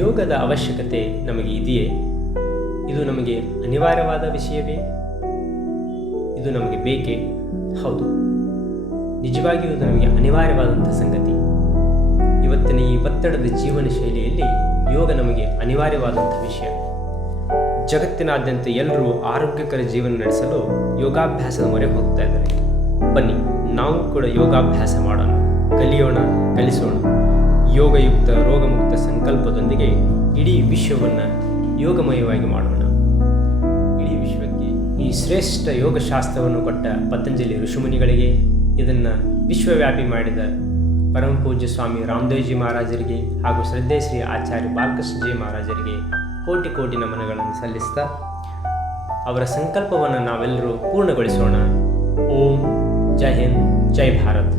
ಯೋಗದ ಅವಶ್ಯಕತೆ ನಮಗೆ ಇದೆಯೇ? ಇದು ನಮಗೆ ಅನಿವಾರ್ಯವಾದ ವಿಷಯವೇ? ಇದು ನಮಗೆ ಬೇಕೇ? ಹೌದು, ನಿಜವಾಗಿಯೂ ಇದು ನಮಗೆ ಅನಿವಾರ್ಯವಾದಂಥ ಸಂಗತಿ. ಇವತ್ತಿನ ಈ ಒತ್ತಡದ ಜೀವನ ಶೈಲಿಯಲ್ಲಿ ಯೋಗ ನಮಗೆ ಅನಿವಾರ್ಯವಾದಂಥ ವಿಷಯ. ಜಗತ್ತಿನಾದ್ಯಂತ ಎಲ್ಲರೂ ಆರೋಗ್ಯಕರ ಜೀವನ ನಡೆಸಲು ಯೋಗಾಭ್ಯಾಸದ ಮೊರೆ ಹೋಗ್ತಾ ಇದ್ದಾರೆ. ಬನ್ನಿ, ನಾವು ಕೂಡ ಯೋಗಾಭ್ಯಾಸ ಮಾಡೋಣ, ಕಲಿಯೋಣ, ಕಲಿಸೋಣ. ಯೋಗಯುಕ್ತ ರೋಗಮುಕ್ತ ಸಂಕಲ್ಪದೊಂದಿಗೆ ಇಡೀ ವಿಶ್ವವನ್ನು ಯೋಗಮಯವಾಗಿ ಮಾಡೋಣ. ಇಡೀ ವಿಶ್ವಕ್ಕೆ ಈ ಶ್ರೇಷ್ಠ ಯೋಗಶಾಸ್ತ್ರವನ್ನು ಕೊಟ್ಟ ಪತಂಜಲಿ ಋಷಿಮುನಿಗಳಿಗೆ, ಇದನ್ನು ವಿಶ್ವವ್ಯಾಪಿ ಮಾಡಿದ ಪರಮ ಪೂಜ್ಯ ಸ್ವಾಮಿ ರಾಮದೇವ್ಜಿ ಮಹಾರಾಜರಿಗೆ ಹಾಗೂ ಶ್ರದ್ಧೆ ಶ್ರೀ ಆಚಾರ್ಯ ಬಾಲಕೃಷ್ಣಜಿ ಮಹಾರಾಜರಿಗೆ ಕೋಟಿ ಕೋಟಿ ನಮನಗಳನ್ನು ಸಲ್ಲಿಸ್ತಾ ಅವರ ಸಂಕಲ್ಪವನ್ನು ನಾವೆಲ್ಲರೂ ಪೂರ್ಣಗೊಳಿಸೋಣ. ಓಂ ಜೈ ಹಿಂದ್, ಜೈ ಭಾರತ್.